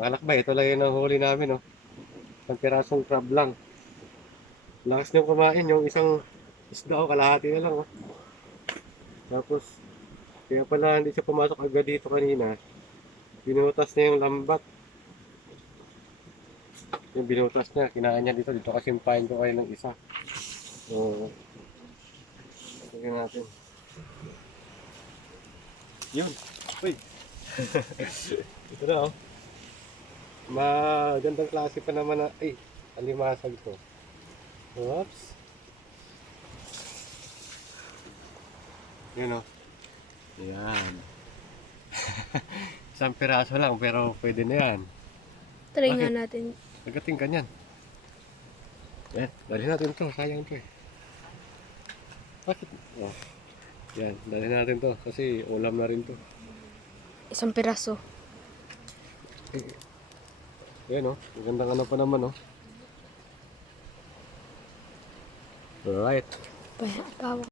Makalakbay, ito lang yung nahuli namin, oh. Isang pirasong crab lang. Lakas niyong kumain, yung isang isda, oh, kalahati na lang, oh. Tapos, kaya pala hindi siya pumasok agad dito kanina. Binutas niya yung lambat. Yung binutas niya, kinain niya dito. Dito kasi pain ko kayo ng isa. So, tingnan natin. Yun. Uy. Ito na oh. Magandang klase pa naman na, ay, alimasag to. Oops. Yun oh. Yan. Isang piraso lang, pero pwede na yan. Try nga natin. Nagating ganyan. Eh, dali natin to. Sayang to eh. Bakit? Oh. Yan, dali natin to. Kasi ulam na rin to. Isang piraso. Yan oh. Magandang ano pa naman oh. Alright. Pa- Pawak.